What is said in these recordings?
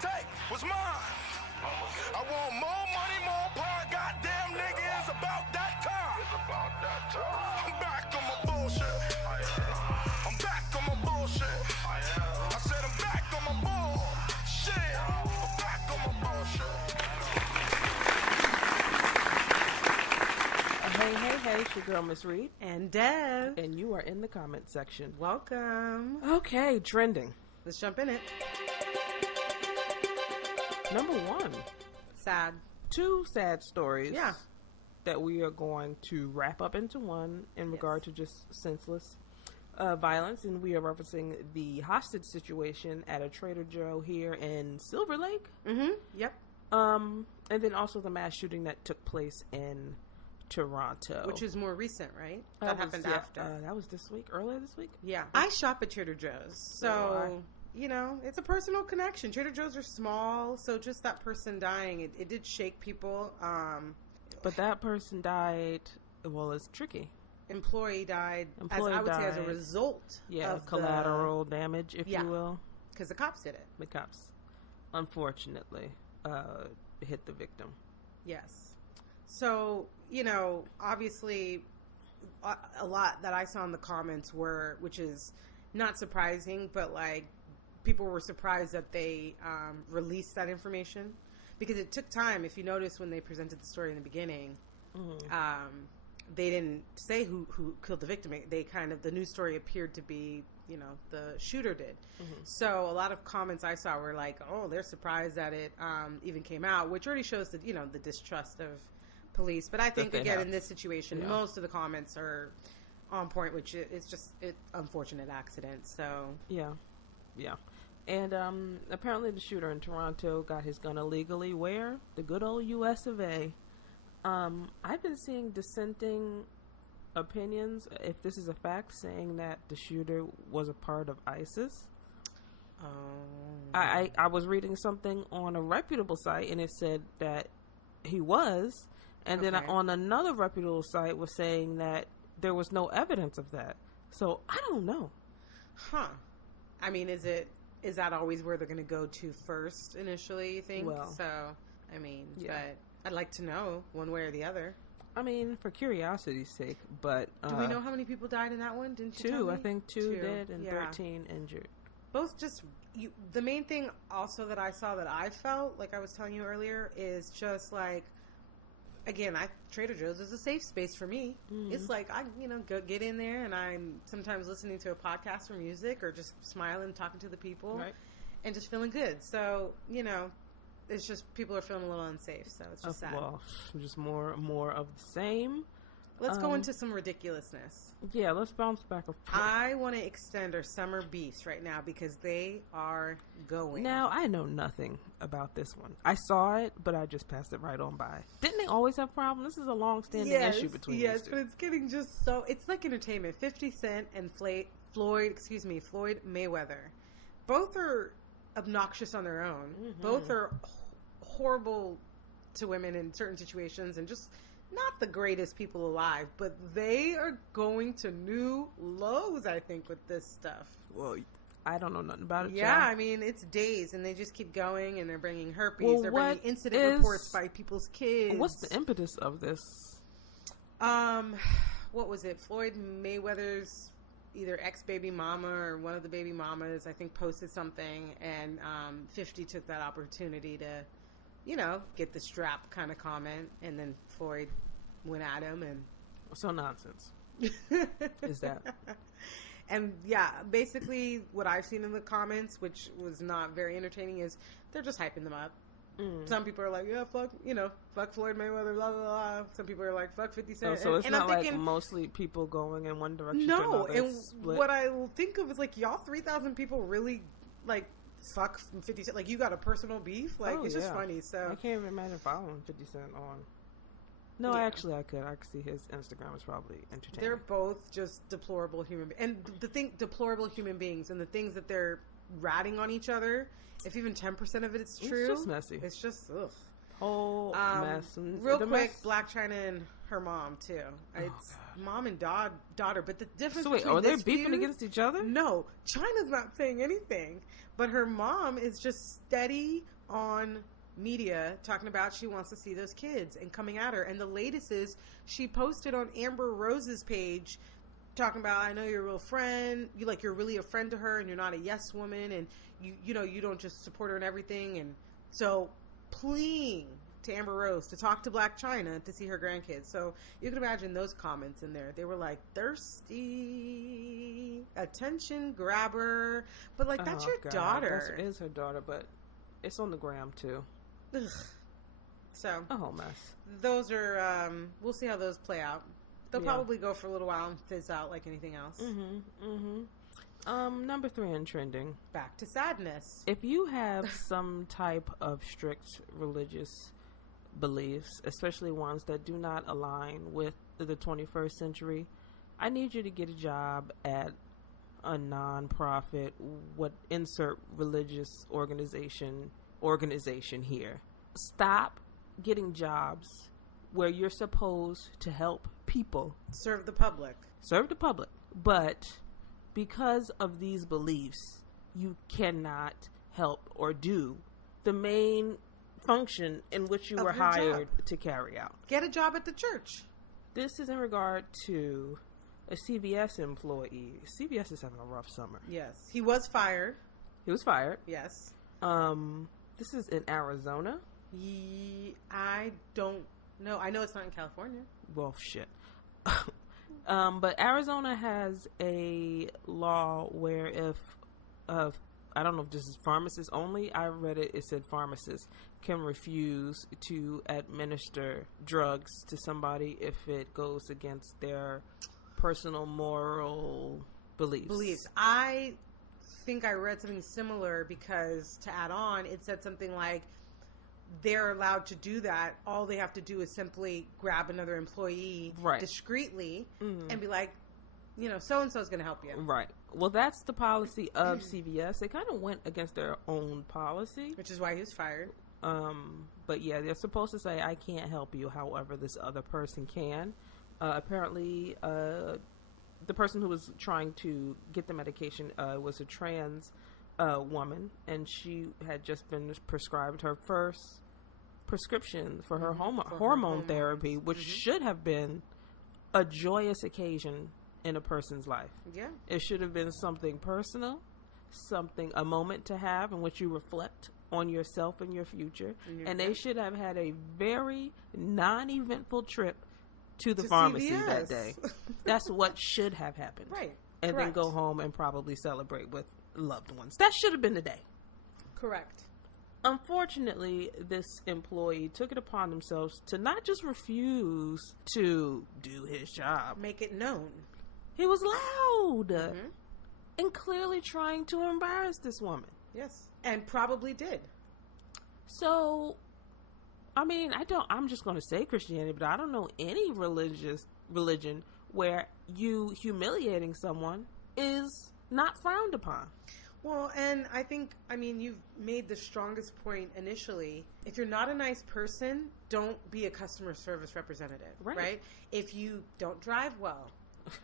take was mine. I want more money, more power. Goddamn nigga, it's about that time. I'm back on my bullshit. I'm back on my bullshit. I said I'm back on my bullshit. I'm back on my bullshit. Hey, it's your girl, Miss Reid. And Dev. And you are in the comment section. Welcome. Okay, trending. Let's jump in it. Number one. Sad. Two sad stories. Yeah. That we are going to wrap up into one in regard to just senseless violence. And we are referencing the hostage situation at a Trader Joe here in Silver Lake. Mm-hmm. Yep. And then also the mass shooting that took place in Toronto, which is more recent, right? That happened after. That was this week, earlier this week. Yeah, I shop at Trader Joe's, so you know it's a personal connection. Trader Joe's are small, so just that person dying, it did shake people. But that person died. Well, it's tricky. Employee died. As I would say, as a result. Yeah, of collateral damage, if you will. Because the cops did it. The cops, unfortunately, hit the victim. Yes. So, you know, obviously a lot that I saw in the comments were, which is not surprising, but like people were surprised that they released that information because it took time. If you notice when they presented the story in the beginning, they didn't say who killed the victim. They kind of, the news story appeared to be, you know, the shooter did. So a lot of comments I saw were like, oh, they're surprised that it even came out, which already shows that, you know, the distrust of police. But I think again in this situation, most of the comments are on point, which is just an unfortunate accident. So yeah, and apparently the shooter in Toronto got his gun illegally. Where? The good old U.S. of A. I've been seeing dissenting opinions, if this is a fact, saying that the shooter was a part of ISIS. I was reading something on a reputable site and it said that he was. And then on another reputable site was saying that there was no evidence of that. So I don't know. Huh. I mean, is that always where they're going to go to first initially, you think? Well, so, I mean, but I'd like to know one way or the other. I mean, for curiosity's sake, but... do we know how many people died in that one? Didn't you tell me? I think two dead and 13 injured. Both just... the main thing also that I saw that I felt, like I was telling you earlier, is just like... Again, Trader Joe's is a safe space for me. It's like I, go get in there, and I'm sometimes listening to a podcast or music, or just smiling, talking to the people, and just feeling good. So, it's just people are feeling a little unsafe. So it's just sad. Well, just more of the same. Let's go into some ridiculousness. Yeah, let's bounce back. I want to extend our summer beefs right now because they are going. Now, I know nothing about this one. I saw it, but I just passed it right on by. Didn't they always have problems? This is a long-standing issue between these two. Yes, but it's getting just so... It's like entertainment. 50 Cent and Floyd Mayweather. Both are obnoxious on their own. Both are horrible to women in certain situations and just... not the greatest people alive, but they are going to new lows, I think, with this stuff. Well, I don't know nothing about it. Yeah, I mean, it's days, and they just keep going, and they're bringing herpes. They're bringing incident reports by people's kids. What's the impetus of this? What was it? Floyd Mayweather's either ex-baby mama or one of the baby mamas, I think, posted something, and 50 took that opportunity to... get the strap kind of comment, and then Floyd went at him, and so nonsense is that. And yeah, basically what I've seen in the comments, which was not very entertaining, is they're just hyping them up. Some people are like, yeah, fuck Floyd Mayweather, blah, blah, blah. Some people are like, fuck 50 Cent. So it's not like mostly people going in one direction. No, and what I will think of is like, y'all 3,000 people really like fuck 50 Cent. Like, you got a personal beef? Like, it's just funny. So I can't even imagine following 50 Cent on. No, actually, I could. I could see his Instagram is probably entertaining. They're both just deplorable deplorable human beings, and the things that they're ratting on each other. If even 10% of it is true, it's just messy. It's just ugh. whole mess. Real The quick, mess- Black China and her mom too. It's mom and daughter, but the difference. So wait, between are they this beefing feud- against each other? No, China's not saying anything, but her mom is just steady on media talking about she wants to see those kids and coming at her. And the latest is she posted on Amber Rose's page talking about, I know you're a real friend, you're really a friend to her, and you're not a yes woman, and you don't just support her and everything. And so pleading to Amber Rose to talk to Black China to see her grandkids. So you can imagine those comments in there. They were like, thirsty, attention grabber, but like, that's your God, daughter. That is her daughter, but it's on the gram too. Ugh. So A whole mess. those are we'll see how those play out. They'll Yeah. probably go for a little while and fizz out like anything else. Number 3 in trending. Back to sadness. If you have some type of strict religious beliefs, especially ones that do not align with the 21st century, I need you to get a job at a non-profit, insert religious organization here. Stop getting jobs where you're supposed to help people. Serve the public. Serve the public. But because of these beliefs, you cannot help or do the main function in which you Of were your hired job. to carry out. Get a job at the church. This is in regard to a CVS employee. CVS is having a rough summer. Yes. He was fired. He was fired. Yes. This is in Arizona. I don't know. I know it's not in California. Well, shit. But Arizona has a law where if I don't know if this is pharmacists only. I read it. It said pharmacists can refuse to administer drugs to somebody if it goes against their personal moral beliefs. I think I read something similar because to add on, it said something like they're allowed to do that. All they have to do is simply grab another employee discreetly and be like, so-and-so is going to help you. Right. Well, that's the policy of CVS. They kind of went against their own policy. Which is why he was fired. But yeah, they're supposed to say, I can't help you, however this other person can. Apparently, the person who was trying to get the medication was a trans woman, and she had just been prescribed her first prescription for her hormone therapy, which should have been a joyous occasion in a person's life. Yeah. It should have been something personal, a moment to have in which you reflect on yourself and your future. And they should have had a very non-eventful trip to the pharmacy CVS. that day. That's what should have happened. Right. And Correct. then go home and probably celebrate with loved ones. That should have been the day. Correct. Unfortunately, this employee took it upon themselves to not just refuse to do his job. Make it known. He was loud and clearly trying to embarrass this woman. Yes. And probably did. So, I mean, I'm just going to say Christianity, but I don't know any religion where you humiliating someone is not frowned upon. Well, and you've made the strongest point initially. If you're not a nice person, don't be a customer service representative, right? If you don't drive well,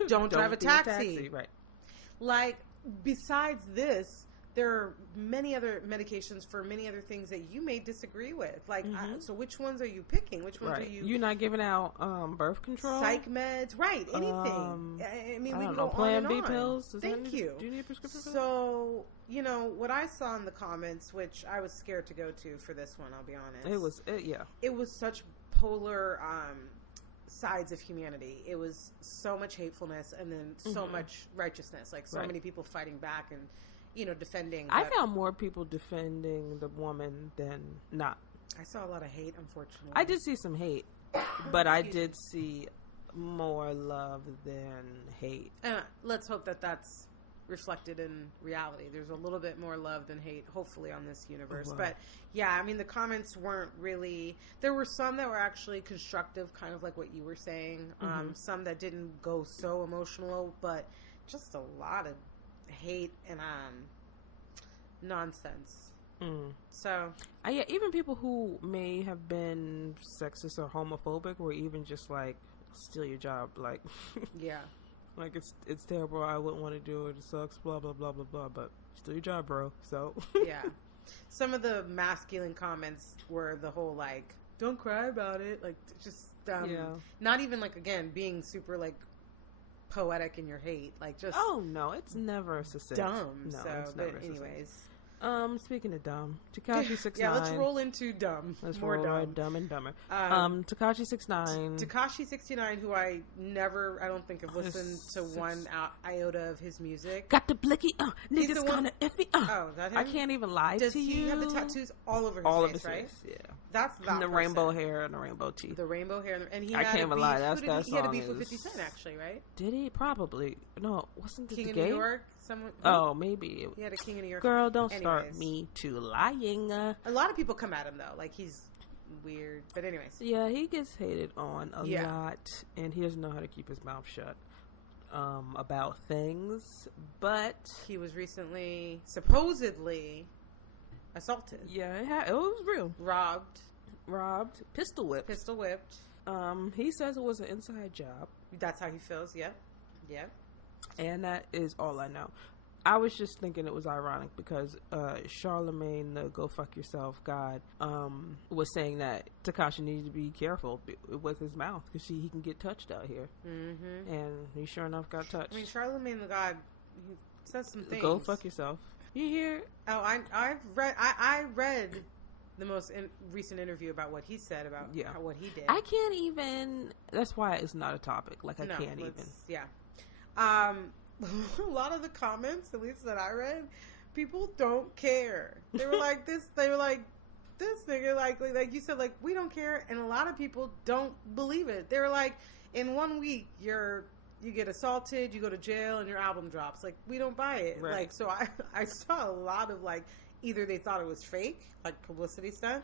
don't drive a taxi. Right. Like, besides this, there are many other medications for many other things that you may disagree with. Like, so which ones are you picking? Which ones are you... You're not giving out birth control? Psych meds? Right, anything. We can go Plan on B and on. pills? Thank you. Do you need a prescription for that? So, what I saw in the comments, which I was scared to go to for this one, I'll be honest. It was such polar sides of humanity. It was so much hatefulness and then so much righteousness. Like, so many people fighting back and defending. I found more people defending the woman than not. I saw a lot of hate, unfortunately. I did see some hate, but I did see more love than hate. And let's hope that that's reflected in reality. There's a little bit more love than hate, hopefully, on this universe. Wow. But yeah, the comments weren't really... There were some that were actually constructive, kind of like what you were saying. Some that didn't go so emotional, but just a lot of hate and nonsense. So yeah, even people who may have been sexist or homophobic, or even just like steal your job, like yeah. like it's terrible. I wouldn't want to do it. It sucks. Blah blah blah blah blah. But steal your job, bro. So Yeah. Some of the masculine comments were the whole like, "Don't cry about it," like just not even like again being super like poetic in your hate, like just no, it's never succinct. dumb. No, So, it's but never anyways, speaking of dumb, Tekashi 6ix9ine. yeah, let's roll into dumb. Let's More roll dumb. right Dumb and Dumber. Tekashi 6ix9ine. Tekashi 69, who I don't think have listened to one iota of his music. Got the blicky, He's niggas the one- kinda iffy. Oh, is that him? I can't even lie Does to he you. have the tattoos all over his all face, of his right? face, yeah. That's that And the person. rainbow hair and the rainbow teeth. The rainbow hair, and he I had can't a even beef. lie, Who that's did that he had a song beef with is- 50 Cent, actually, right? Did he? Probably. No, wasn't it King the of gay? New York. Someone. Oh, maybe. He had a King of New York. Girl, don't start Anyways. me to lying. A lot of people come at him though, like he's weird. But anyways, Yeah, he gets hated on a Yeah. lot, and he doesn't know how to keep his mouth shut about things. But he was recently supposedly assaulted, yeah, it was real. Robbed, pistol whipped. pistol whipped. He says it was an inside job, That's how he feels. Yep. Yep. and that is all I know. I was just thinking it was ironic because Charlemagne, the Go Fuck Yourself God, was saying that Tekashi needed to be careful with his mouth because he can get touched out here. Mm-hmm. And he sure enough got touched. I mean, Charlemagne the God, he says some things. Go fuck yourself. You hear? Oh, I read the most recent interview about what he said about what he did. I can't even. That's why it's not a topic. Like, I can't even. Yeah. A lot of the comments, at least that I read, people don't care. They were like this. They were like, this nigga, like you said, like, we don't care, and a lot of people don't believe it. They were like, in 1 week, you get assaulted, you go to jail, and your album drops. Like, we don't buy it. Right. Like, so I saw a lot of like, either they thought it was fake, like publicity stuff,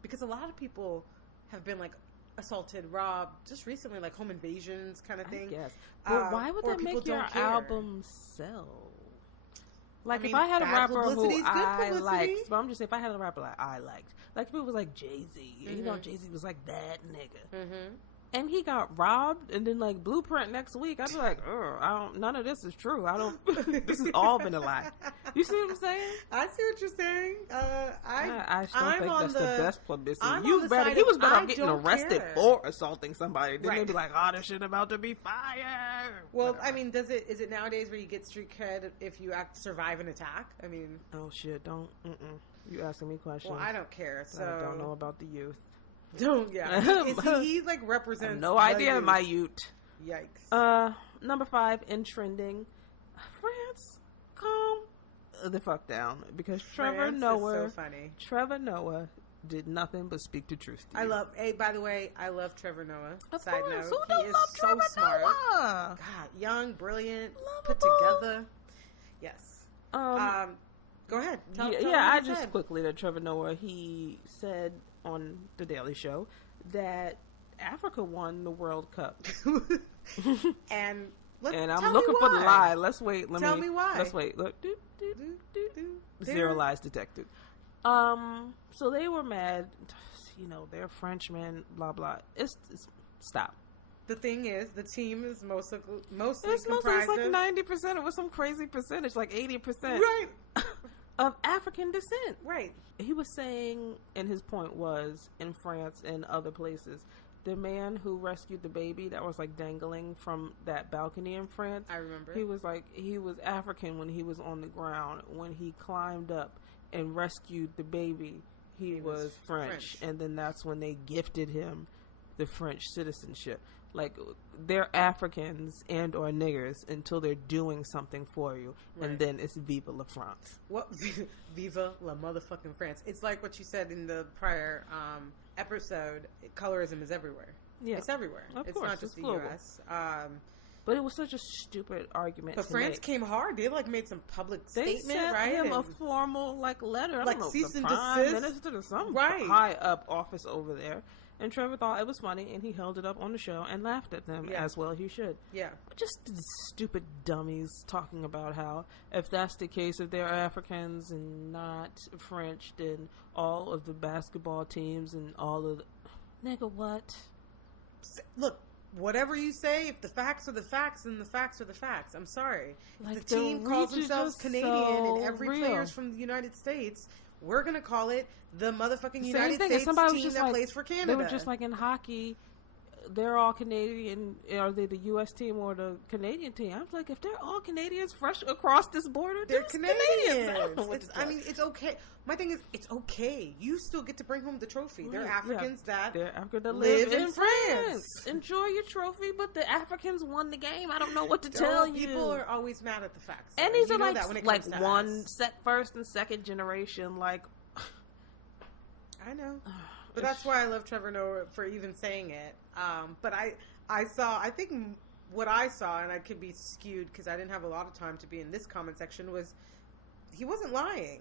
because a lot of people have been like assaulted, robbed, just recently, like home invasions kind of thing. Yes, but why would or that make people your don't care. album sell? Like, I mean, if I had a bad rapper who publicity is good I publicity. liked, but I'm just saying, if I had a rapper like I liked, like people was like Jay-Z, you know, Jay-Z was like that nigga. Mm-hmm. And he got robbed, and then like Blueprint next week. I'd be like, none of this is true. This has all been a lie. You see what I'm saying? I see what you're saying. I still I'm think that's the best publicity. I'm He on was the side better of, off I getting don't arrested care. for assaulting somebody. Then Right. they'd be like, this shit about to be fired. Well, Whatever. I mean, is it nowadays where you get street cred if you survive an attack? I mean, oh shit, don't. You asking me questions? well, I don't care. So I don't know about the youth. Don't. Yeah, he like represents. No the idea, youth. my youth. Yikes. Number 5 in trending. France, calm the fuck down because Trevor France Noah. is so funny. Trevor Noah did nothing but speak the truth to you. Hey, by the way, I love Trevor Noah. Of Side course, note, who he don't is love so Trevor smart. Noah? God, young, brilliant, Lovable. put together. Yes. Go ahead. Tell me what I you just said. quickly that Trevor Noah, he said on the Daily Show that Africa won the World Cup. and I'm looking for the lie. Let's wait. Tell me why. Let's wait. Look. Zero lies detected. So they were mad. You know, they're Frenchmen. Blah blah. It's stop. The thing is, the team is mostly It's mostly comprised like of 90%. It was some crazy percentage, like 80%, right, of African descent. right. He was saying, and his point was, in France and other places, the man who rescued the baby that was like dangling from that balcony in France. I remember. He was like, he was African when he was on the ground. When he climbed up and rescued the baby, he was French. And then that's when they gifted him the French citizenship. Like, they're Africans and or niggers until they're doing something for you. Right. And then it's Viva la France. What? Viva la motherfucking France. It's like what you said in the prior episode. Colorism is everywhere. Yeah. It's everywhere. Of It's course, not just it's the global. U.S. But it was such a stupid argument. But France came hard. They like made some public they statement, sent right? him a formal like letter, I like don't know, cease the and prime desist, minister or some right? high up office over there. And Trevor thought it was funny, and he held it up on the show and laughed at them, as well he should. Yeah. Just these stupid dummies talking about how if that's the case, if they're Africans and not French, then all of the basketball teams and all of the... Nigga, what? Look, whatever you say, if the facts are the facts, then the facts are the facts. I'm sorry. Like, if the team calls themselves Canadian and every player's from the United States, we're going to call it the motherfucking United States team that plays for Canada. They were just like in hockey, they're all Canadian. Are they the U.S. team or the Canadian team? I was like, if they're all Canadians fresh across this border, they're Canadians. I don't know what to I mean, it's okay. My thing is, it's okay. You still get to bring home the trophy. Right, They're Africans that live in France. Enjoy your trophy, but the Africans won the game. I don't know what to tell you. People are always mad at the facts. And these are like first and second generation, like... I know. But that's why I love Trevor Noah for even saying it. But I think what I saw, and I could be skewed because I didn't have a lot of time to be in this comment section, was he wasn't lying.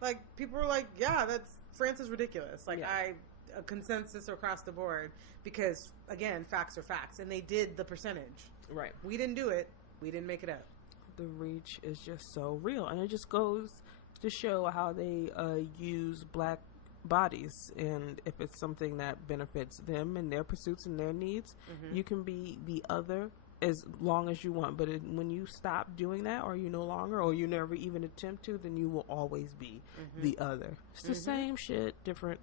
Like, people were like, yeah, France is ridiculous. Like, a consensus across the board because, again, facts are facts. And they did the percentage. Right. We didn't do it. We didn't make it up. The reach is just so real. And it just goes to show how they use black bodies, and if it's something that benefits them and their pursuits and their needs, you can be the other as long as you want. But when you stop doing that, or you no longer, or you never even attempt to, then you will always be the other. It's the same shit, different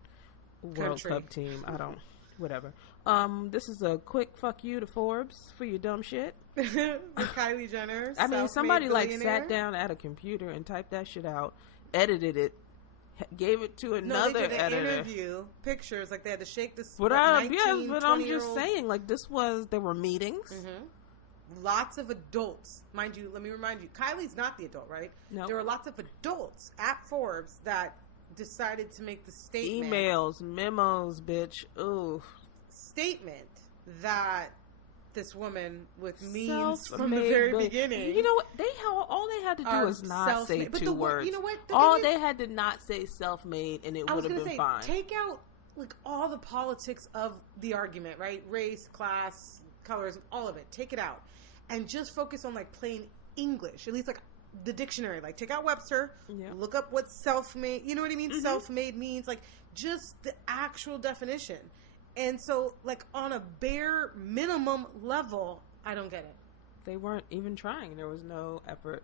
World Cup team. I don't, whatever. This is a quick fuck you to Forbes for your dumb shit. The Kylie Jenner. I mean, somebody like sat down at a computer and typed that shit out, edited it, gave it to another they did an editor. Interview pictures, like they had to shake this. But I'm just saying, like, there were meetings. Lots of adults, mind you. Let me remind you, Kylie's not the adult, right? No, there were lots of adults at Forbes that decided to make the statement, emails, memos, bitch. Ooh, statement that this woman with means from the very beginning. You know what? All they had to do was not say two words. You know what? They had to not say self-made, and it would have been fine. Take out like all the politics of the argument, right? Race, class, colors, all of it. Take it out, and just focus on like plain English. At least like the dictionary. Like take out Webster. Look up what self-made. You know what I mean? Self-made means like just the actual definition. And so, like, on a bare minimum level, I don't get it. They weren't even trying. There was no effort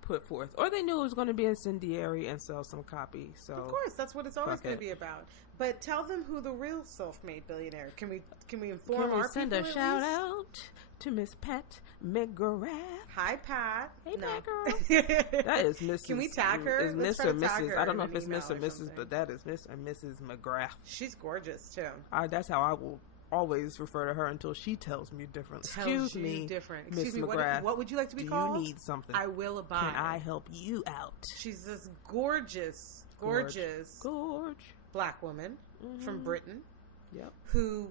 put forth. Or they knew it was going to be incendiary and sell some copy. So of course, that's what it's always going to be about. But tell them who the real self-made billionaire. Can we inform our send people a shout out to Miss Pat McGrath? Hi, Pat. Hey, Pat girl. That is Mrs. Can we tag her? Is Miss or Mrs. I don't know if it's Miss or Mrs., but that is Miss or Mrs. McGrath. She's gorgeous too. That's how I will always refer to her until she tells me different. Excuse me, Miss McGrath. What would you like to be called? Do you need something? I will abide. Can I help you out? She's this gorgeous black woman from Britain. Yep. Who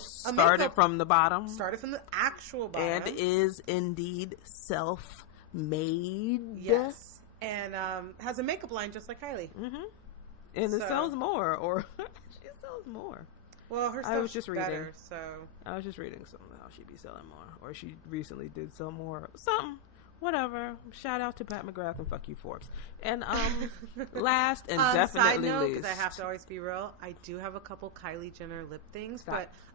started from the bottom. Started from the actual bottom. And is indeed self-made. Yes. And has a makeup line just like Kylie. And it sells more, or she sells more. Well, her stuff's better, so... I was just reading something how she'd be selling more. Or she recently did sell more. Something. Whatever. Shout out to Pat McGrath and fuck you, Forbes. And last and definitely side note, least... because I have to always be real, I do have a couple Kylie Jenner lip things.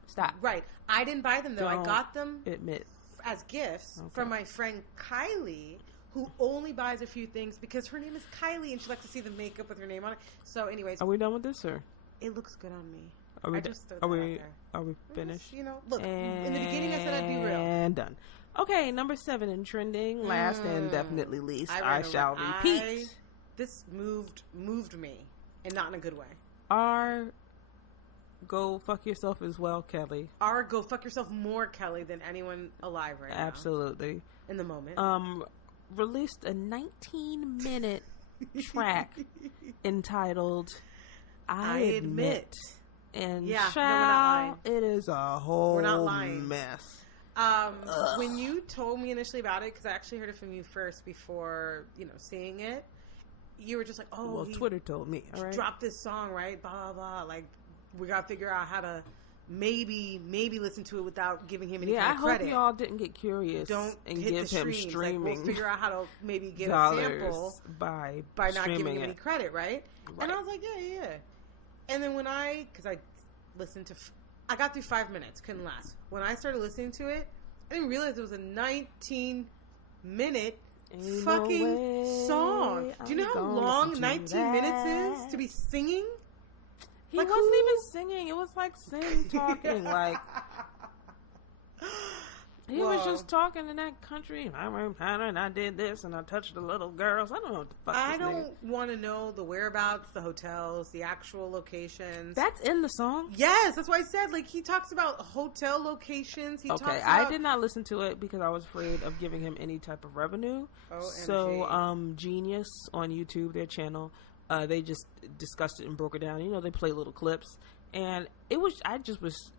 Stop. Right. I didn't buy them, though. Don't I got them admit. As gifts from my friend Kylie, who only buys a few things because her name is Kylie and she likes to see the makeup with her name on it. So anyways... Are we done with this, or...? It looks good on me. Are we finished? Just, look, in the beginning I said I'd be real. And done. Okay, number 7 in trending, last and definitely least, I shall repeat. This moved me, and not in a good way. Go fuck yourself as well, Kelly. Go fuck yourself more, Kelly, than anyone alive right now. Absolutely. In the moment. Released a 19-minute track entitled I Admit. And we're not lying. It is a whole we're not lying. mess. When you told me initially about it, because I actually heard it from you first before, seeing it, you were just like, oh, well, Twitter told me, all right? Dropped this song, right? Blah, blah, blah. Like, we got to figure out how to maybe listen to it without giving him any kind of credit. I hope y'all didn't get curious and give him streaming. Like, we'll figure out how to maybe get a sample by not giving him any credit, right? And I was like, yeah. And then because I listened to, I got through 5 minutes, couldn't last. When I started listening to it, I didn't realize it was a 19-minute fucking song. Do you know how long 19 minutes is to be singing? He wasn't even singing. It was like Sin talking. Like, he was just talking in that country. I went and I did this and I touched the little girls. I don't know what the fuck. I don't want to know the whereabouts, the hotels, the actual locations. That's in the song? Yes, that's why I said, like, he talks about hotel locations. I did not listen to it because I was afraid of giving him any type of revenue. OMG. So, Genius on YouTube, their channel, they just discussed it and broke it down. They play little clips, and I just was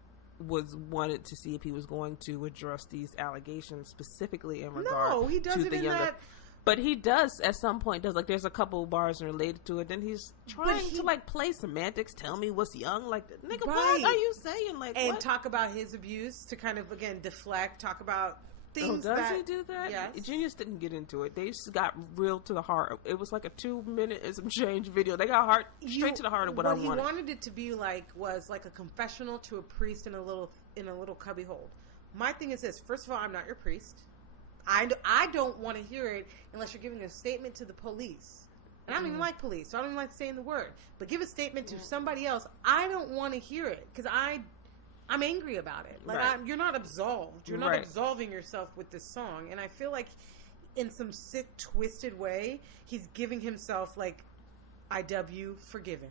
wanted to see if he was going to address these allegations specifically in regard he does to it the in younger. that. But he does at some point. There's a couple bars related to it. Then he's trying to like play semantics. Tell me what's young. Like, nigga, what are you saying? Like, and what? talk about his abuse to kind of again deflect. Talk about. Things does he do that? Yes. Genius didn't get into it. They just got real to the heart. It was like a 2-minute and some change video. They got straight to the heart of what I wanted. What he wanted it to be was like a confessional to a priest in a little cubbyhole. My thing is this: first of all, I'm not your priest. I don't want to hear it unless you're giving a statement to the police. And I don't even like police, so I don't even like saying the word. But give a statement to somebody else. I don't want to hear it because I'm angry about it. Like, you're not absolved. You're not absolving yourself with this song. And I feel like in some sick, twisted way, he's giving himself, like, IW, forgiven.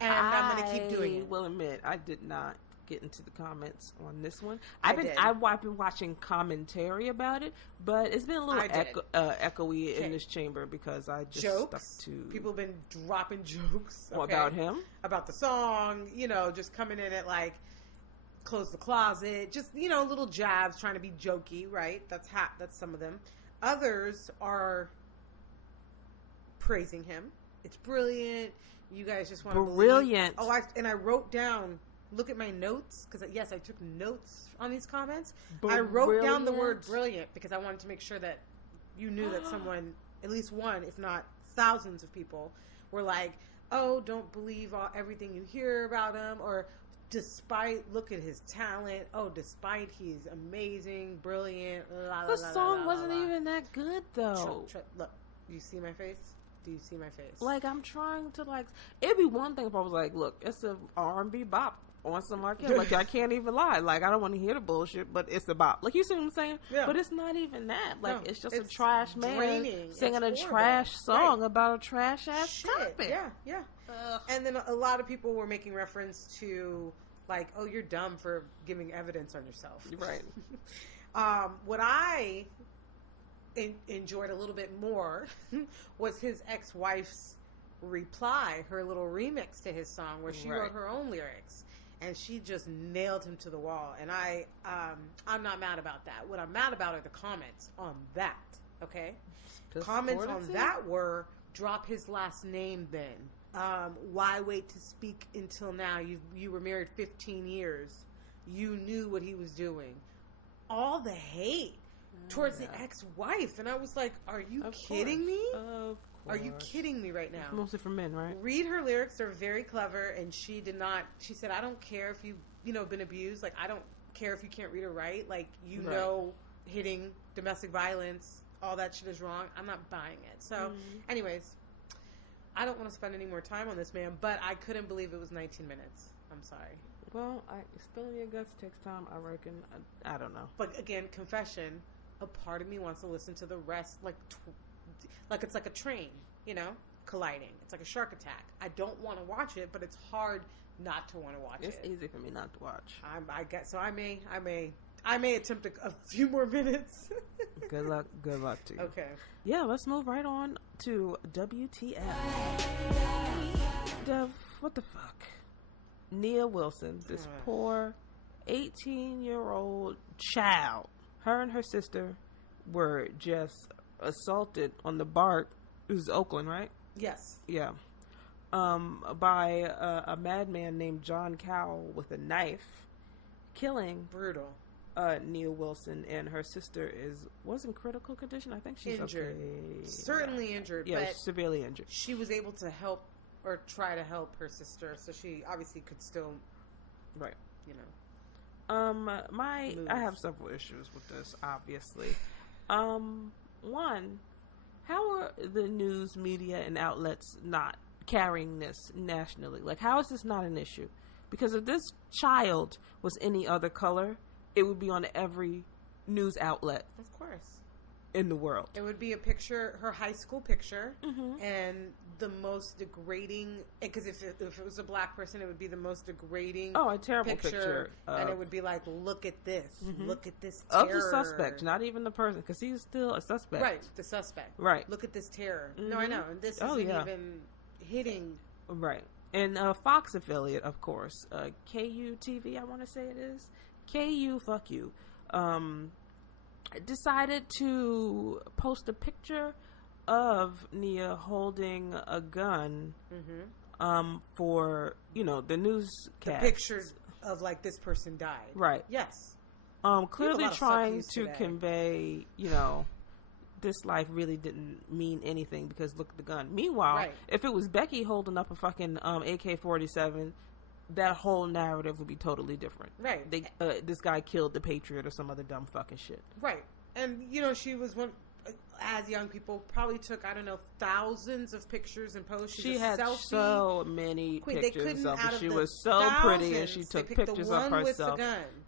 And I'm going to keep doing it. I will admit, I did not get into the comments on this one. I've been watching commentary about it, but it's been a little echoey in this chamber because I just stuck to... People have been dropping jokes. About him? About the song, just coming in at, like... Close the closet, just little jabs, trying to be jokey, right? That's some of them. Others are praising him. It's brilliant. You guys just want to brilliant. Oh, I wrote down. Look at my notes because yes, I took notes on these comments. I wrote down the word brilliant because I wanted to make sure that you knew that someone, at least one, if not thousands of people, were like, "Oh, don't believe everything you hear about him," or look at his talent. Oh, despite he's amazing, brilliant. The song wasn't even that good, though. Look, do you see my face? Do you see my face? Like, I'm trying to, like... It'd be one thing if I was like, look, it's a R&B bop on some like like, I can't even lie. Like, I don't want to hear the bullshit, but it's a bop. Like, you see what I'm saying? Yeah. But it's not even that. Like, it's just a trash man singing it's a trash song about a trash-ass topic. Yeah. And then a lot of people were making reference to... Like, oh, you're dumb for giving evidence on yourself. Right. What I enjoyed a little bit more was his ex-wife's reply, her little remix to his song, where she wrote her own lyrics, and she just nailed him to the wall. And I'm not mad about that. What I'm mad about are the comments on that. Okay, comments on that were drop his last name then. Why wait to speak until now? You were married 15 years. You knew what he was doing. All the hate towards the ex-wife. And I was like, are you kidding me? Are you kidding me right now? It's mostly for men, right? Read her lyrics. They're very clever. And she said, I don't care if you've been abused. Like, I don't care if you can't read or write. Like, know, hitting, domestic violence, all that shit is wrong. I'm not buying it. So, anyways... I don't want to spend any more time on this man, but I couldn't believe it was 19 minutes. I'm sorry. Well, spilling your guts takes time, I reckon. I don't know. But again, confession, a part of me wants to listen to the rest, like it's like a train, colliding. It's like a shark attack. I don't want to watch it, but it's hard not to want to watch it. It's easy for me not to watch. I guess so. I may attempt a few more minutes. Good luck to you. Okay. Yeah, let's move right on to WTF. What the fuck? Nia Wilson, this poor 18-year-old child Her and her sister were just assaulted on the BART. It was Oakland, right? Yes. Yeah. By a madman named John Cowell with a knife, killing Brutal. Nia Wilson, and her sister was in critical condition. I think she's Injured. okay. Certainly injured, Yeah, but severely injured. she was able to help or try to help her sister, so she obviously could still, Right. you know. I have several issues with this, obviously. One, how are the news media and outlets not carrying this nationally? Like, how is this not an issue? Because if this child was any other color, it would be on every news outlet. Of course. In the world. It would be a picture, her high school picture, Mm-hmm. and the most degrading, because if it was a black person, it would be the most degrading A terrible picture. and it would be like, look at this. Mm-hmm. Look at this Of terror. the suspect, not even the person, because he's still a suspect. Right, the suspect. Right. Look at this terror. Mm-hmm. No, I know. And this isn't even hitting. Right. And Fox affiliate, of course, KU TV, I want to say it is. KU, fuck you. Decided to post a picture of Nia holding a gun for, the newscast. The pictures of, like, this person died. Right. Yes. Clearly trying to convey, this life really didn't mean anything because look at the gun. Meanwhile, if it was Becky holding up a fucking AK-47, that whole narrative would be totally different. Right. This guy killed the Patriot or some other dumb fucking shit. Right. And, she was one, as young people, probably took, I don't know, thousands of pictures and posts. She had so many pictures of her. She was so pretty and she took pictures of herself.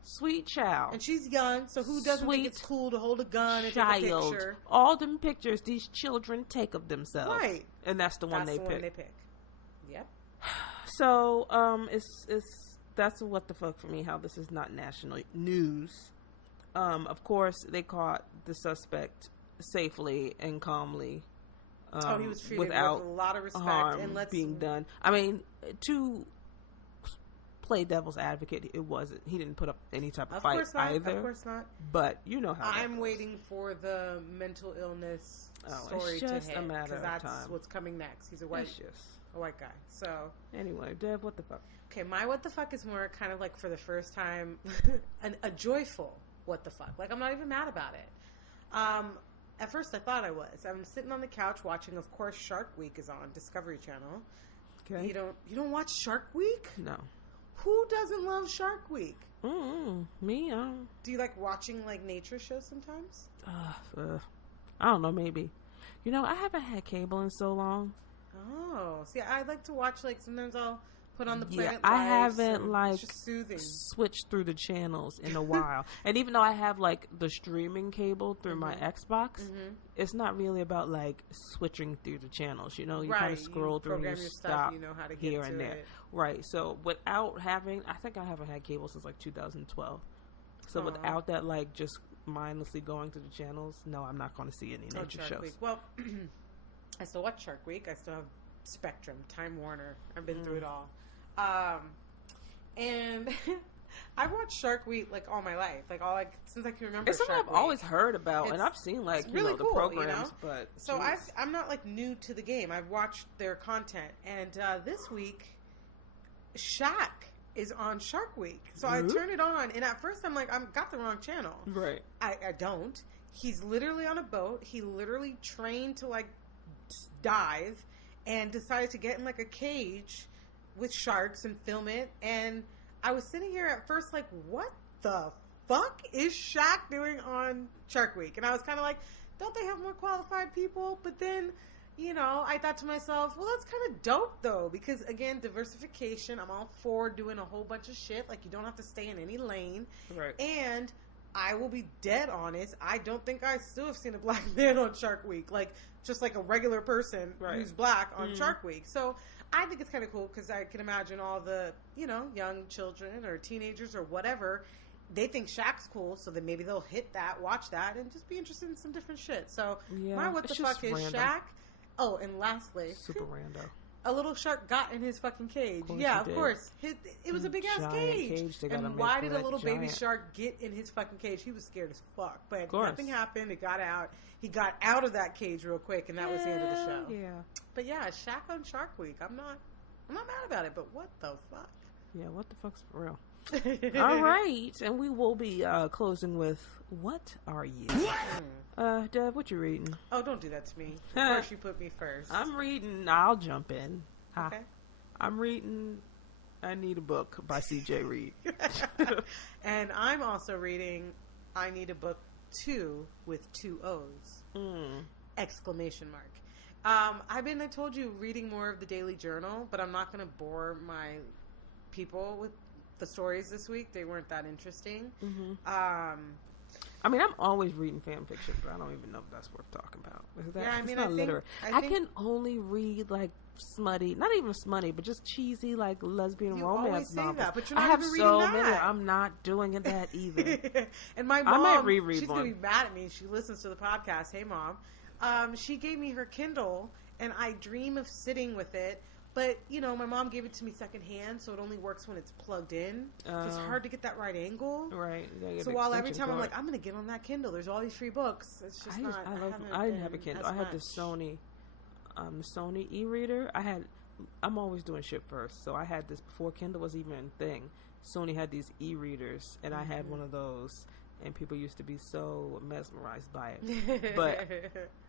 Sweet child. And she's young, so who doesn't think it's cool to hold a gun and take a picture? All them pictures these children take of themselves. Right. And that's the one they pick. Yep. So, that's what the fuck for me, how this is not national news. Of course, they caught the suspect safely and calmly. He was treated without with a lot of respect harm and being done. I mean, to play devil's advocate, he didn't put up any type of fight either. Of course not. But you know how I'm waiting for the mental illness story to hit. It's just a matter of time. That's what's coming next. He's a white guy. So anyway, Dev, what the fuck? Okay, my what the fuck is more kind of like for the first time a joyful what the fuck. Like, I'm not even mad about it. At first I thought I was. I'm sitting on the couch watching, of course, Shark Week is on Discovery Channel. Okay. You don't watch Shark Week? No. Who doesn't love Shark Week? Me, Do you like watching like nature shows sometimes? I don't know, maybe. I haven't had cable in so long. Oh, see, I like to watch, like, sometimes I'll put on the Planet Life. I haven't, like, soothing. Switched through the channels in a while. And even though I have, like, the streaming cable through my Xbox, it's not really about, like, switching through the channels, You kind of scroll through and you stop how to get here and there. It. Right. So, without having, I think I haven't had cable since, like, 2012. So, without that, like, just mindlessly going to the channels, no, I'm not going to see any nature shows. Week. Well, I still watch Shark Week. I still have Spectrum, Time Warner. I've been through it all. And I've watched Shark Week like all my life, since I can remember. It's something I've always heard about, and I've seen like really the programs. But so I'm not like new to the game. I've watched their content, and this week, Shaq is on Shark Week. So I turn it on, and at first I'm like, I've got the wrong channel. Right. I don't. He's literally on a boat. He literally trained to like dive, and decided to get in like a cage with sharks and film it. And I was sitting here at first like, what the fuck is Shaq doing on Shark Week? And I was kind of like, don't they have more qualified people? But then, I thought to myself, well, that's kind of dope though, because again, diversification. I'm all for doing a whole bunch of shit. Like, you don't have to stay in any lane. Right. And I will be dead honest, I don't think I still have seen a black man on Shark Week. Like, just like a regular person who's black on Shark Week. So I think it's kind of cool because I can imagine all the, young children or teenagers or whatever, they think Shaq's cool, so then maybe they'll hit that, watch that, and just be interested in some different shit. So my what the fuck is random. Shaq. Oh, and lastly, super rando. a little shark got in his fucking cage. Of Yeah, he of did. course. It was a big ass cage. They gotta And make why did a that little baby giant. shark get in his fucking cage? He was scared as fuck. But course. nothing happened. It got out. He got out of that cage real quick, and that was the end of the show. Yeah. But yeah, Shaq on Shark Week. I'm not mad about it. But what the fuck? Yeah, what the fuck's for real? All right, and we will be closing with What Are You? Dev, what you reading? Oh, don't do that to me. First, you put me first. I'm reading. I'll jump in. Okay. I'm reading I Need a Book by C.J. Reid. And I'm also reading I Need a Book 2 with 2 O's. Exclamation mark. I told you, reading more of the Daily Journal, but I'm not going to bore my people with the stories this week. They weren't that interesting. I mean, I'm always reading fan fiction, but I don't even know if that's worth talking about. Yeah, I mean, it's not literary. I can only read like smutty, not even smutty, but just cheesy like lesbian you romance always say novels. that, but you're I not have even so reading many. that. I'm not doing that either. And my I mom, might reread she's one. gonna be mad at me. She listens to the podcast. Hey, Mom. She gave me her Kindle, and I dream of sitting with it. But, you know, my mom gave it to me secondhand, so it only works when it's plugged in. So it's hard to get that right angle. Right. So while every time I'm like, I'm going to get on that Kindle. There's all these free books. It's just I didn't have a Kindle. I had the Sony e-reader. I'm always doing shit first. So I had this before Kindle was even a thing. Sony had these e-readers, and I had one of those. And people used to be so mesmerized by it. But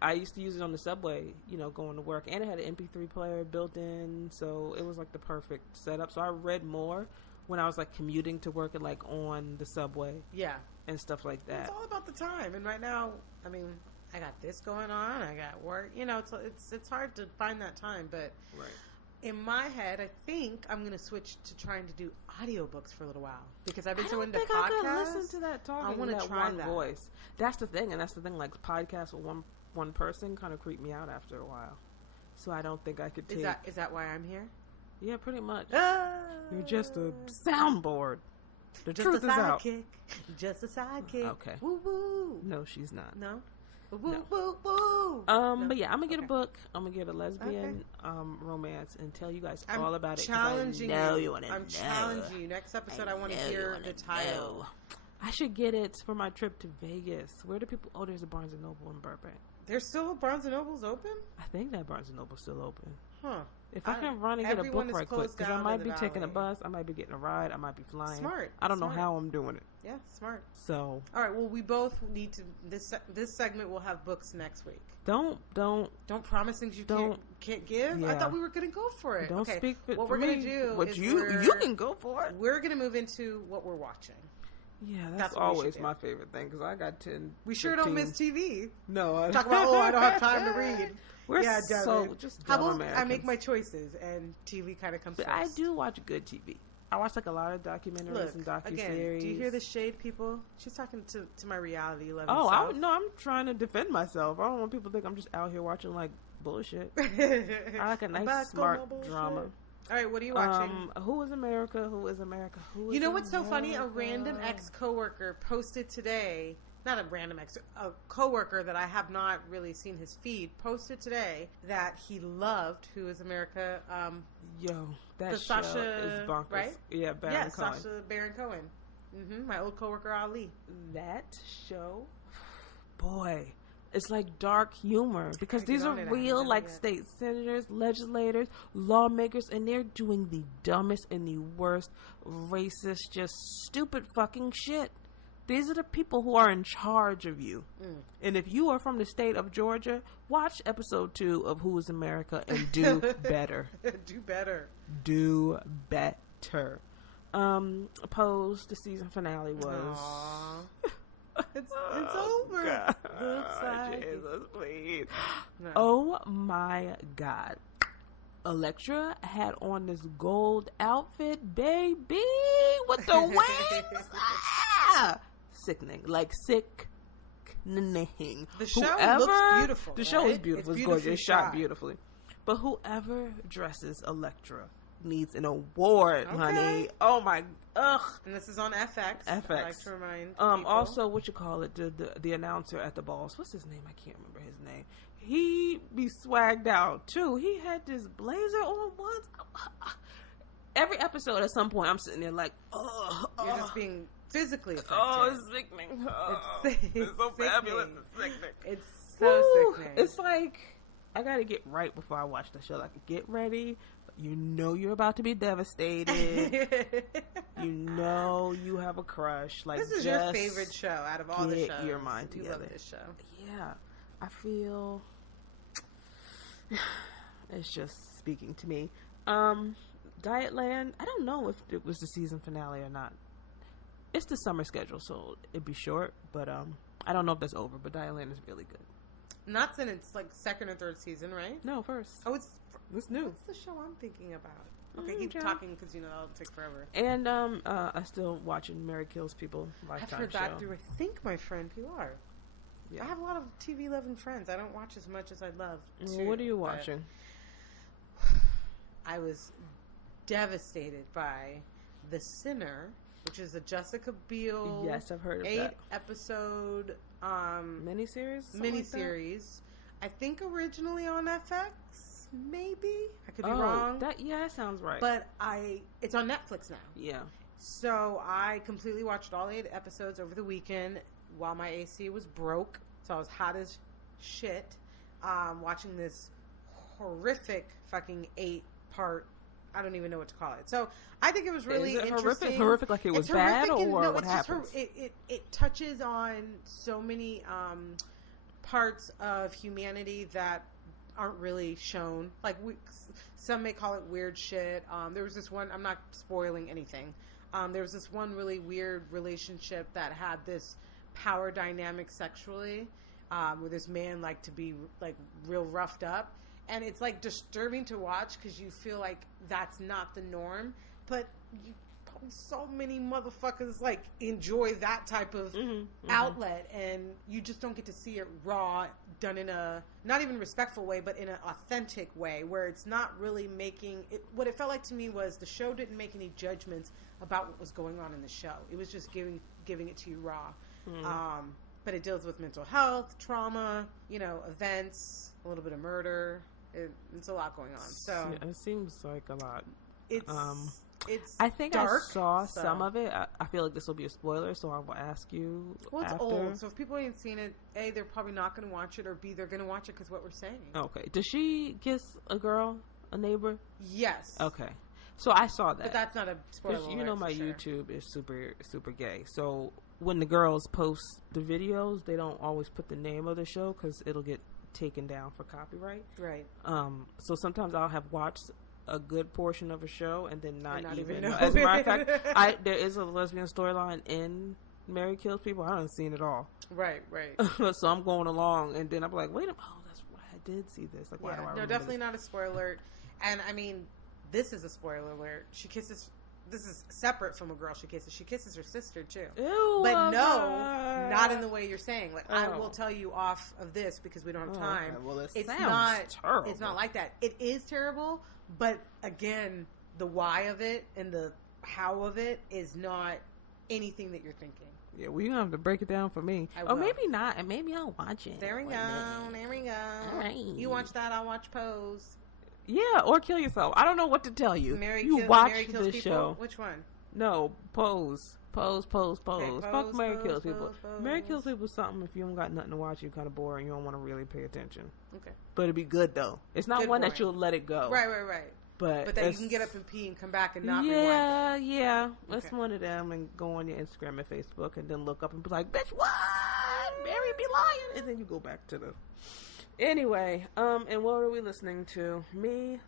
I used to use it on the subway, you know, going to work. And it had an MP3 player built in. So it was like the perfect setup. So I read more when I was like commuting to work and like on the subway. Yeah. And stuff like that. It's all about the time. And right now, I mean, I got this going on. I got work. You know, it's hard to find that time. But right. In my head, I think I'm going to switch to trying to do audiobooks for a little while because I've been so into podcasts. I could listen to that talking. I want to try one that. voice. That's the thing, and that's the thing. Like podcasts with one person kind of creep me out after a while. So I don't think I could take. Is that why I'm here? Yeah, pretty much. You're just a soundboard. The just truth a is out. Just a sidekick. Okay. Woo woo. No, she's not. No. Woo woo woo. But yeah, I'm gonna get a book. I'm gonna get a lesbian romance and tell you guys all about it. Challenging I know you. you want to know. I'm challenging you. Next episode, I want to hear the title. I should get it for my trip to Vegas. Where do people? Oh, there's a Barnes and Noble in Burbank. There's still Barnes and Noble's open? I think that Barnes and Noble's still open. Huh. If I can run and get a book right quick, because I might be taking a valley. bus, I might be getting a ride, I might be flying. Smart. I don't know how I'm doing it. Yeah, smart. So. All right. Well, we both need to. This segment will have books next week. Don't promise things you can't give. Yeah. I thought we were gonna go for it. Don't okay. speak for what we're me. gonna do What is you can go for it. We're gonna move into what we're watching. Yeah, that's always my favorite thing because I got 10. We sure 15. don't miss TV. No, talk about I don't have time to read. We're yeah, so just how dumb about Americans. I make my choices and TV kind of comes But first. I do watch good TV. I watch like a lot of documentaries and docuseries. Again, do you hear the shade, people? She's talking to my reality level. Oh, I'm trying to defend myself. I don't want people to think I'm just out here watching like bullshit. I like a nice, smart drama. All right, what are you watching? Who is America? Who is America? Who is You know what's America? so funny? A random ex-coworker posted today. Not a random a coworker that I have not really seen his feed posted today that he loved Who is America. Yo, that the show Sasha, is bonkers. Right? Yeah, Baron Cohen. Sasha Baron Cohen. My old coworker Ali. That show, boy, it's like dark humor because these are real like state senators, legislators, lawmakers, and they're doing the dumbest and the worst, racist, just stupid fucking shit. These are the people who are in charge of you. And if you are from the state of Georgia, watch episode 2 of Who is America and do better. Do better. Do better. Pose, the season finale was... It's over. God. Looks like Jesus, please. No. Oh my God. Electra had on this gold outfit, baby, with the wings. Sickening. Like sickening. The show looks beautiful. The show is beautiful. It's gorgeous. It's shot shot beautifully. But whoever dresses Electra needs an award, honey. Oh my, ugh. And this is on FX. I like to remind people. Also, what you call it, the announcer at the balls. What's his name? I can't remember his name. he be swagged out too. He had this blazer on once. Every episode, at some point, I'm sitting there like, You're just being physically affected. Oh, it's sickening. It's so fabulous. It's sickening. It's so sickening. It's like, I gotta get right before I watch the show. Like, get ready. You know you're about to be devastated. You know you have a crush. Like, this is your favorite show out of all the shows. Get your mind together. You love this show. Yeah. I feel it's just speaking to me. Dietland, I don't know if it was the season finale or not. It's the summer schedule, so it'd be short, but I don't know if that's over, but Dietland is really good. Not in its like second or third season, right? No, first. Oh, it's new. What's the show I'm thinking about? Okay, keep talking because that'll take forever. And I'm still watching Mary Kills People Lifetime I've heard show. that through I think my friend Pilar. Yeah. I have a lot of TV loving friends. I don't watch as much as I'd love to. Well, what are you watching? I was devastated by The Sinner, which is a Jessica Biel. Yes, I've heard of that. 8-episode miniseries. Miniseries. I think originally on FX. Maybe I could be Oh, wrong. that sounds right. But it's on Netflix now. Yeah. So I completely watched all 8 episodes over the weekend while my AC was broke. So I was hot as shit. Watching this horrific fucking 8-part. I don't even know what to call it. So I think it was really interesting. Horrific, like it was bad, or no, what happens? It touches on so many parts of humanity that aren't really shown. Like some may call it weird shit. There was this one. I'm not spoiling anything. There was this one really weird relationship that had this power dynamic sexually, where this man liked to be like real roughed up. And it's like disturbing to watch because you feel like that's not the norm, but so many motherfuckers like enjoy that type of outlet, and you just don't get to see it raw, done in a not even respectful way, but in an authentic way where it's not really making it. What it felt like to me was the show didn't make any judgments about what was going on in the show. It was just giving it to you raw. But it deals with mental health, trauma, events, a little bit of murder. It's a lot going on. So yeah, it seems like a lot. It's I think dark, I saw some of it. I feel like this will be a spoiler, so I will ask you. Well, it's after. old, so if people ain't seen it, A, they're probably not going to watch it, or B, they're going to watch it because what we're saying. Okay. Does she kiss a girl, a neighbor? Yes. Okay. So I saw that. But that's not a spoiler. My sure. YouTube is super, super gay. So when the girls post the videos, they don't always put the name of the show because it'll get taken down for copyright. Right. So sometimes I'll have watched a good portion of a show and then not even know. As a matter of fact, there is a lesbian storyline in Mary Kills People. I haven't seen it all. Right. So I'm going along, and then I'm like, wait a minute. Oh, that's right. I did see this. Like, why do I remember definitely this? not a spoiler alert. And I mean, this is a spoiler alert. She kisses. This is separate from a girl she kisses. She kisses her sister too. Ew, but no, not in the way you're saying. Like I will tell you off of this because we don't have time. Okay. Well, it's sounds not terrible. It's not like that. It is terrible, but again, the why of it and the how of it is not anything that you're thinking. Yeah, well, you have to break it down for me. Or maybe not, and maybe I'll watch it. There we go. All right. You watch that, I'll watch Pose. Yeah, or Kill Yourself. I don't know what to tell you. Watch this show. Which one? No, Pose. Pose. Okay, Fuck Mary Kills Pose, People. Pose. Mary Kills People is something if you don't got nothing to watch, you're kind of boring. You don't want to really pay attention. Okay. But it'd be good, though. It's not Good one boring. that you'll let it go. Right. But then you can get up and pee and come back and not rewind. Yeah. That's Okay. one of them. And go on your Instagram and Facebook and then look up and be like, bitch, what? Mary be lying. And then you go back to the... Anyway, and what are we listening to? Me...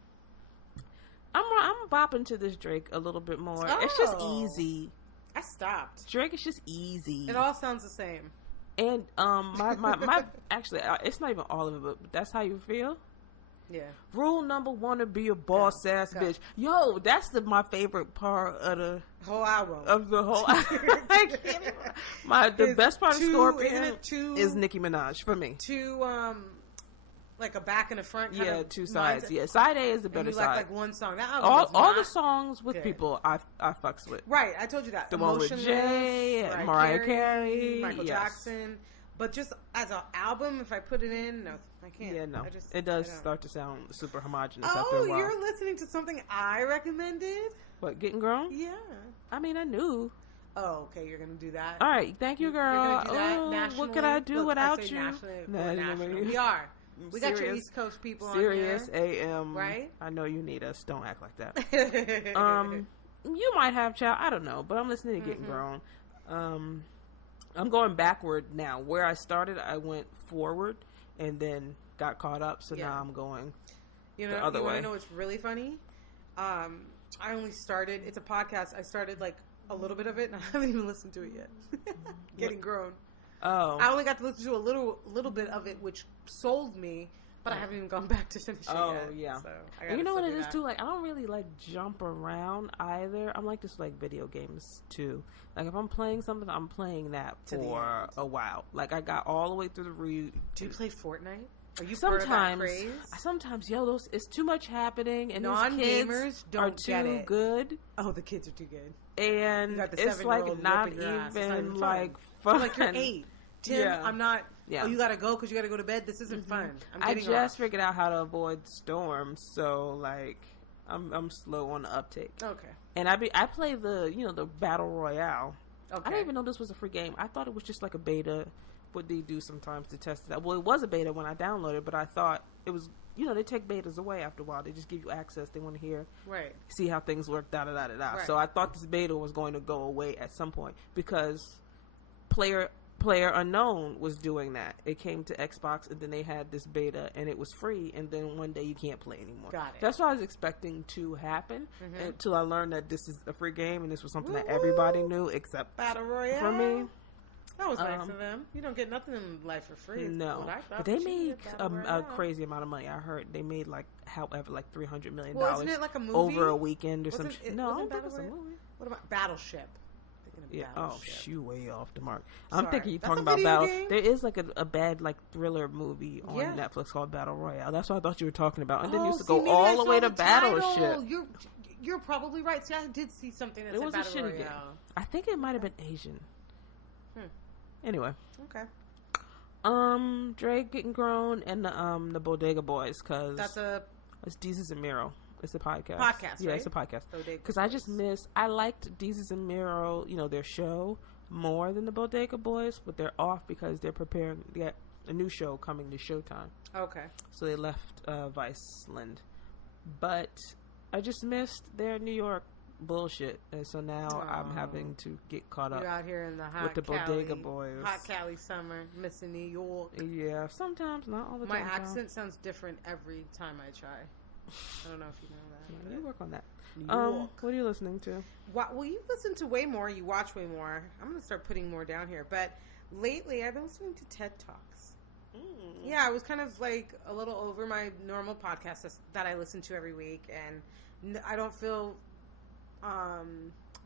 I'm bopping to this Drake a little bit more. Oh. It's just easy. I stopped. Drake is just easy. It all sounds the same. And my actually, it's not even all of it, but that's how you feel. Yeah. Rule number 1 to be a boss ass bitch. Yo, that's my favorite part of the whole album. Of the whole. The best part of Scorpion is Nicki Minaj for me. Two like a back and a front. Kind of 2 sides. Yeah, side A is the better you side. Like one song. That all the songs with people I fucks with. Right, I told you that. The one with Jay, Mariah Carey, Michael Jackson. But just as an album, if I put it in, no, I can't. Yeah, no. I It does I don't. start to sound super homogenous after a Oh, while. you're listening to something I recommended? What, Getting Grown? Yeah. I mean, I knew. Oh, okay, you're going to do that? All right, thank you, girl. You're gonna do that Oh, nationally? what could I do Look, without I say you? nationally, Nah, we're you know national. what? We are. We got your Serious- East Coast people Serious on here. AM. Right? I know you need us. Don't act like that. You might have, child. I don't know, but I'm listening to Getting Grown. I'm going backward now. Where I started, I went forward and then got caught up. So now I'm going the other you want way. to know what's really funny? I only started. It's a podcast. I started like a little bit of it, and I haven't even listened to it yet. Getting Grown. Oh, I only got to listen to a little bit of it, which sold me, but I haven't even gone back to finish it Oh, yet. yeah. So I and you know what it is that. too? Like, I don't really like jump around either. I'm like this like video games too. Like, if I'm playing something, I'm playing that To the for end. a while. Like, I got all the way through the Do you play Fortnite? Are you part of that sometimes, craze? those it's too much happening, and these Non-gamers kids don't are get too it. good, Oh, the kids are too good. and You got the it's 7-year-old like not whooping your ass. It's not even even like You're fun. like, you're 8. Tim, Yeah. I'm not. Yeah. Oh, you gotta go because you gotta go to bed. This isn't fun. I'm I getting just off. figured out how to avoid storms, so like I'm slow on the uptake. Okay. And I play the battle royale. Okay. I didn't even know this was a free game. I thought it was just like a beta. What they do sometimes to test it out. Well, it was a beta when I downloaded, but I thought it was. They take betas away after a while. They just give you access. They want to Right. see how things work. Da da da da da. Right. So I thought this beta was going to go away at some point because Player Unknown was doing that. It came to Xbox, and then they had this beta, and it was free. And then one day you can't play anymore. Got it. That's what I was expecting to happen until I learned that this is a free game, and this was something that Woo-hoo. everybody knew except Battle Royale. for me. That was nice of them. You don't get nothing in life for free. It's No, what I thought, but they you made get Battle a Royale. crazy amount of money. I heard they made like $300 million Well, isn't it like a movie? over a weekend or Wasn't something. it- No, I wasn't don't think it's a Battle Royale? movie. What about Battleship? Thinking of Yeah. Oh, Battleship. shoot, way off the mark. I'm Sorry. thinking you're That's talking a about video Battle. game? There is like a bad like thriller movie on Yeah. Netflix called Battle Royale. That's what I thought you were talking about. And then you used to see, go maybe I all the saw way to title. Battleship. You're probably right. See, I did see something that It said was a Battle shitty game. Royale. I think it might have been Asian. Anyway. Okay. Drake Getting Grown and the Bodega Boys, because That's a it's Deezus and Miro. It's a podcast. Podcast, Yeah, right? it's a podcast. Bodega Because I just Boys. I liked Deezus and Miro, their show more than the Bodega Boys, but they're off because they're preparing to get a new show coming to Showtime. Okay. So they left Viceland. But I just missed their New York bullshit, and so now I'm having to get caught up. You're out here in the hot with the Bodega Cali, Boys. hot Cali summer, missing New York. Yeah, sometimes, not all the My time. accent sounds different every time I try. I don't know if you know that. Yeah, you work on that. New York. What are you listening to? Well, you listen to way more. You watch way more. I'm going to start putting more down here. But lately, I've been listening to TED Talks. Yeah, I was kind of like a little over my normal podcast that I listen to every week. And I don't feel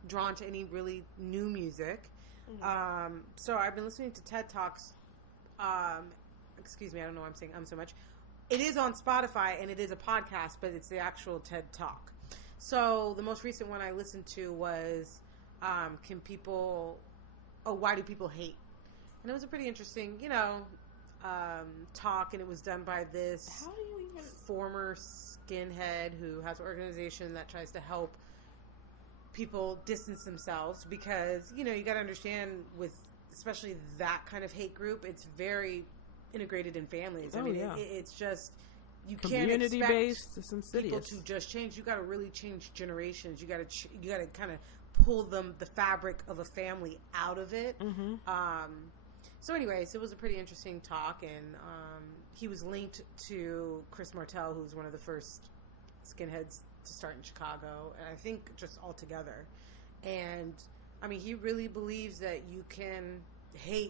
drawn to any really new music. So I've been listening to TED Talks. Excuse me, I don't know why I'm saying so much. It is on Spotify, and it is a podcast, but it's the actual TED Talk. So the most recent one I listened to was why do people hate? And it was a pretty interesting, talk, and it was done by this How do you even... former skinhead who has an organization that tries to help people distance themselves because, you got to understand with especially that kind of hate group, it's very integrated in families. I mean, it's just, you can't expect community-based, it's people insidious. to just change. You got to really change generations. You got to kind of pull the fabric of a family out of it. So anyways, it was a pretty interesting talk, and he was linked to Chris Martell, who's one of the first skinheads to start in Chicago, and I think just all together. And I mean, he really believes that you can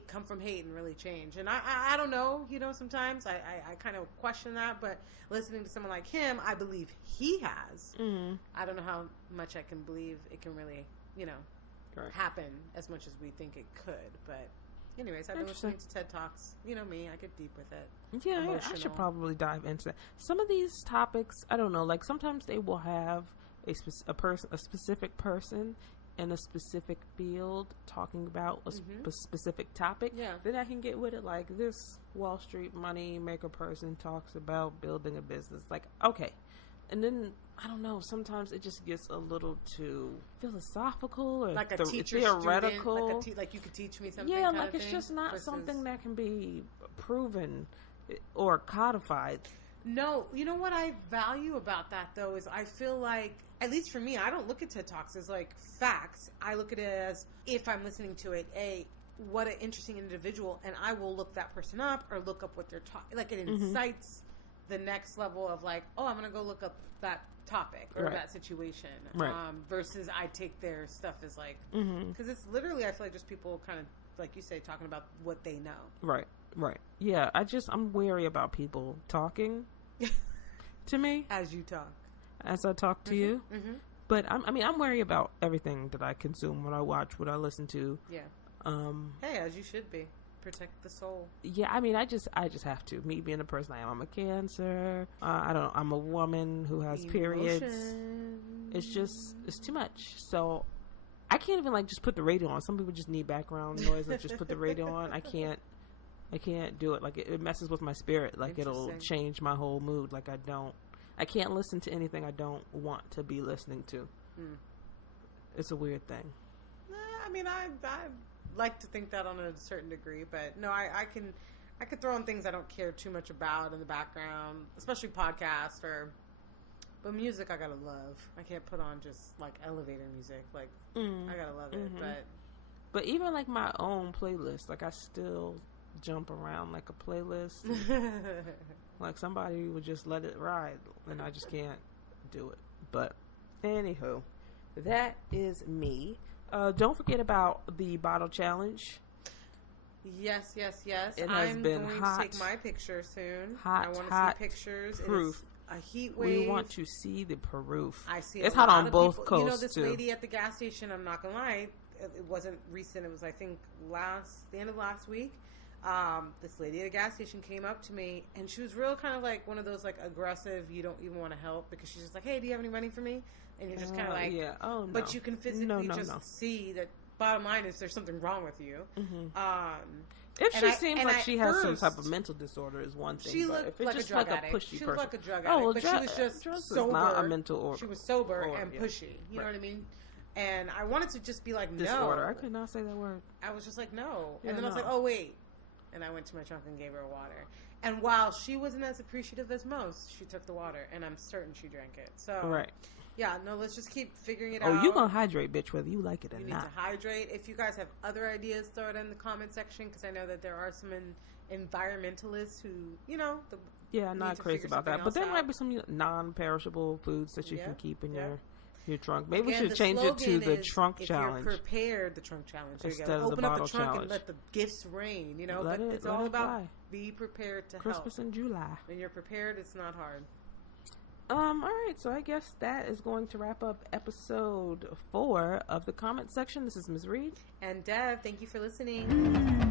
come from hate and really change. And I don't know, sometimes I kind of question that, but listening to someone like him, I believe he has. I don't know how much I can believe it can really, happen as much as we think it could, but anyways, I've been listening to TED Talks. You know me, I get deep with it. Yeah, I Emotional. should probably dive into that. Some of these topics, I don't know, like sometimes they will have a specific person in a specific field talking about a specific topic, then I can get with it. Like, this Wall Street money maker person talks about building a business. Like, okay. And then, I don't know, sometimes it just gets a little too philosophical or like a teacher theoretical. Student, like you could teach me something. Yeah, like it's just not something that can be proven or codified. No, you know what I value about that, though, is I feel like, at least for me, I don't look at TED Talks as, like, facts. I look at it as, if I'm listening to it, what an interesting individual, and I will look that person up or look up what they're talking. Like, it incites the next level of, like, oh, I'm going to go look up that topic or that situation. Right. Versus I take their stuff as, like, because it's literally, I feel like, just people kind of, like you say, talking about what they know. Right. Yeah, I'm wary about people talking to me. As you talk. As I talk to you. But I'm wary about everything that I consume, what I watch, what I listen to. Yeah. Hey, as you should be. Protect the soul. Yeah, I just have to. Me being the person I am, I'm a Cancer. I'm a woman who has periods. It's too much. So I can't even just put the radio on. Some people just need background noise. Like, just put the radio on. I can't do it. Like, it messes with my spirit. Like, it'll change my whole mood. Like, I can't listen to anything I don't want to be listening to. It's a weird thing. I like to think that on a certain degree, but no, I could throw on things I don't care too much about in the background, especially podcasts but music I gotta love. I can't put on just like elevator music. Like I gotta love it. But even like my own playlist, like I still jump around like a playlist. Like somebody would just let it ride, and I just can't do it. But anywho, that is me. Don't forget about the bottle challenge. Yes. It has been going hot. to take my picture soon. I want to see pictures. Proof. It is a heat wave. We want to see the proof. I see. It's hot on both coasts. You know, this too. lady at the gas station. I'm not gonna lie. It wasn't recent. It was, I think, the end of last week. This lady at the gas station came up to me, and she was real kind of like one of those like aggressive. You don't even want to help because she's just like, "Hey, do you have any money for me?" And you're just kind of like, "Yeah, oh no." But you can physically see that. Bottom line is, there's something wrong with you. If she seems like she has some type of mental disorder, is one thing. She looked like a drug addict. She looked like a drug addict, but she was just sober. Not a mental order. She was sober and pushy. You know what I mean? And I wanted to just be like, no. Disorder. I could not say that word. I was just like, no. Yeah, and then I was like, oh, wait. And I went to my trunk and gave her water. And while she wasn't as appreciative as most, she took the water. And I'm certain she drank it. So, right. Yeah, no, let's just keep figuring it out. Oh, you going to hydrate, bitch, whether you like it or not. You need to hydrate. If you guys have other ideas, throw it in the comment section. Because I know that there are some environmentalists who, you know. Yeah, I'm not crazy about that. But there might be some non-perishable foods that you can keep in your trunk. Maybe we should change it to the trunk challenge. If you're prepared, the trunk challenge. Instead of the bottle challenge. Open up the trunk and let the gifts rain, you know. But it's all about be prepared to help. Christmas in July. When you're prepared, it's not hard. All right, so I guess that is going to wrap up episode 4 of the comment section. This is Ms. Reid. And Dev, thank you for listening.